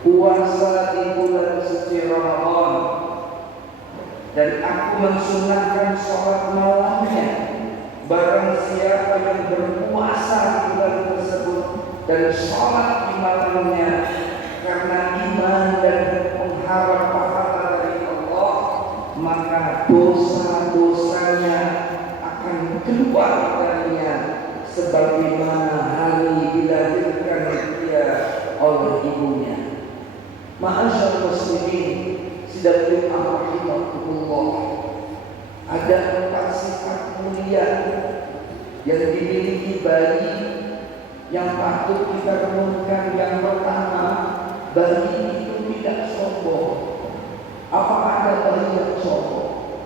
puasa di bulan suci Ramadan, dan aku mensunahkan sholat malamnya. Barang siapa yang berpuasa di bulan tersebut dan sholat di malamnya karena iman dan mengharap pahala dari Allah, maka dosa-dosanya akan keluar darinya sebagaimana hari dilahirkan dia oleh ibunya. Ma'asyar muslimin sidaqul rahimakumullah, ada 4 sifat mulia yang dimiliki bayi yang patut kita renungkan. Yang pertama, bayi itu tidak sombong. Apa ada bayi yang sombong?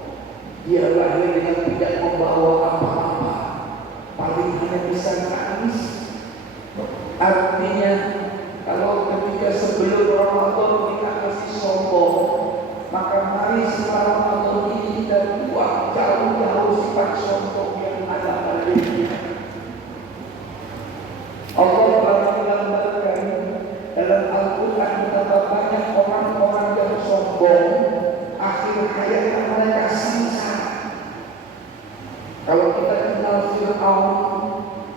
Dia lahir dengan tidak membawa apa-apa, paling hanya bisa nangis. Artinya kalau ketika sebelum Ramadan kita masih sombong, maka mari setelah Ramadan ini kita buat jauh-jauh sifat sombong yang ada pada diri. Allah telah menggambarkan dalam Al-Quran betapa banyak orang-orang yang sombong, akhir hayatnya mereka sengsara. Kalau kita kenal Fir'aun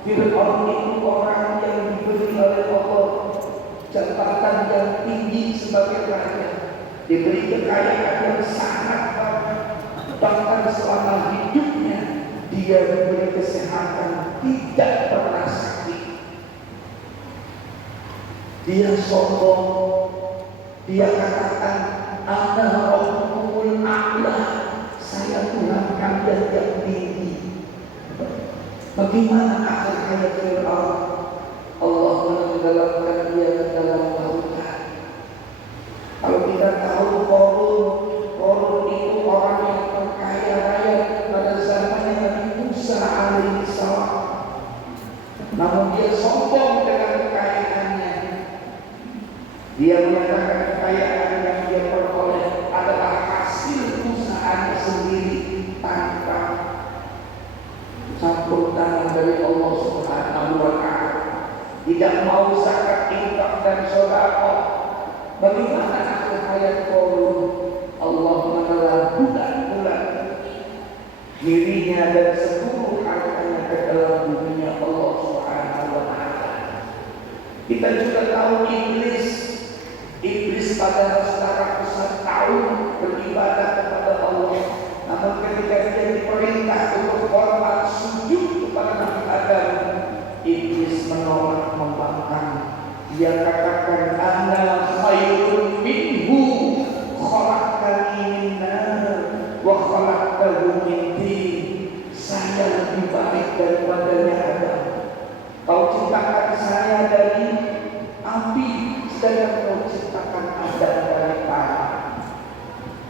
itu orang yang diberi oleh Allah jabatan yang tinggi sebagai raja, diberi kekayaan yang sangat banyak, bahkan selama hidupnya dia diberi kesehatan, tidak pernah sakit. Dia sombong, dia katakan ana rabbukumul a'la, saya Tuhan kalian yang tinggi. Bagaimana akhir hayat Fir'aun? Allah menenggelamkan dia ke dalam lautan. Kalau kita tahu Korun itu orang yang terkaya raya pada zamannya Nabi Musa alaihissalam. Namun dia sombong dengan kekayaannya. Dia menyatakan kekayaan yang dia peroleh adalah hasil usahanya sendiri tanpa campur tangan dari Allah Subhanahu wa Ta'ala. Tidak mau zakat, infak dan sedekah. Bagaimana akhir hayat Korun? Allah menelan bulan-bulan dirinya dan seluruh hartanya ke dalam dunia Allah Subhanahu wa Ta'ala. Kita juga tahu Iblis pada ratusan tahun beribadah kepada Allah. Namun ketika dia diperintah untuk hormat sujud kepada Nabi Adam, Iblis menolak, membangkang. Dia katakan, ana khairun minhu, khalaqtani min nar wa khalaqtahu min tin. Saya lebih baik daripadanya Adam. Kau ciptakan saya dari api, sedangkan kau ciptakan Adam dari tanah.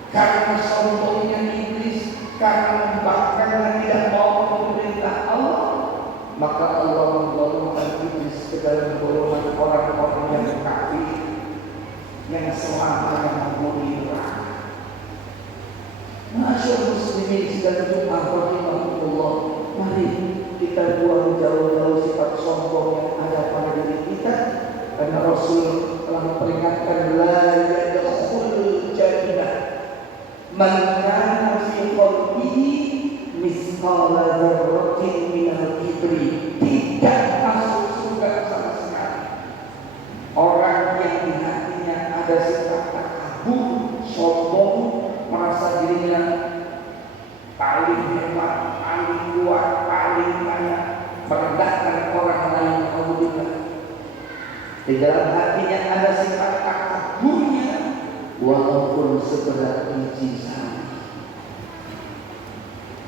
Karena sombongnya Iblis, karena membangkangnya tidak mau memerintah Allah, maka Allah menggolongkan Iblis ke dalam golongan orang-orang yang kafir, yang selamanya menghuni neraka. Masyaallah muslimin sidang Jumat rahimahullah, mari kita buang jauh-jauh sifat sombong yang ada pada diri kita, karena Rasul telah memperingatkan la yadkhulul jannah man kana fi qalbihi mithqala dzarratin minal kibri. Tidak masuk surga sama sekali orang yang di hatinya ada sifat takabur, sombong, merasa dirinya paling hebat, paling kuat, paling kaya, merendahkan orang lain. Alhamdulillah, di dalam hatinya ada sifat takaburnya, walaupun seberat biji sawi.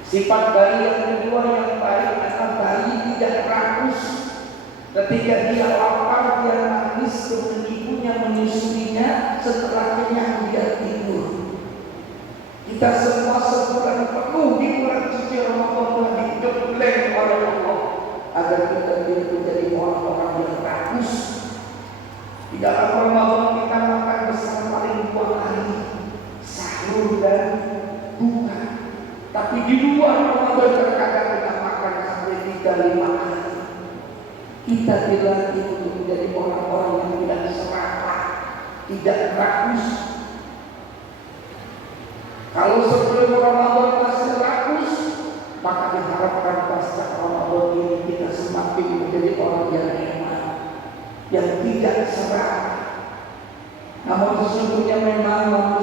Sifat bayi yang kedua yang baik adalah bayi tidak rakus. Ketika dia lapar, dia nangis, kemudian ibunya menyusuinya, setelah kenyang dia tidur. Kita semua sebulan penuh di bulan suci Ramadan telah digembleng oleh Allah agar kita menjadi orang-orang yang rakus. Di dalam Ramadan kita makan besar paling 2 kali, sahur dan buka. Tapi di luar Ramadan terkadang kita makan sampai 3-5 kali. Kita dilatih untuk menjadi orang-orang yang tidak serakah, tidak rakus. Kalau sebelum Ramadan masih rakus, maka diharapkan pasca Ramadan ini kita semakin menjadi orang yang hemat, yang tidak serak. Namun sesungguhnya memang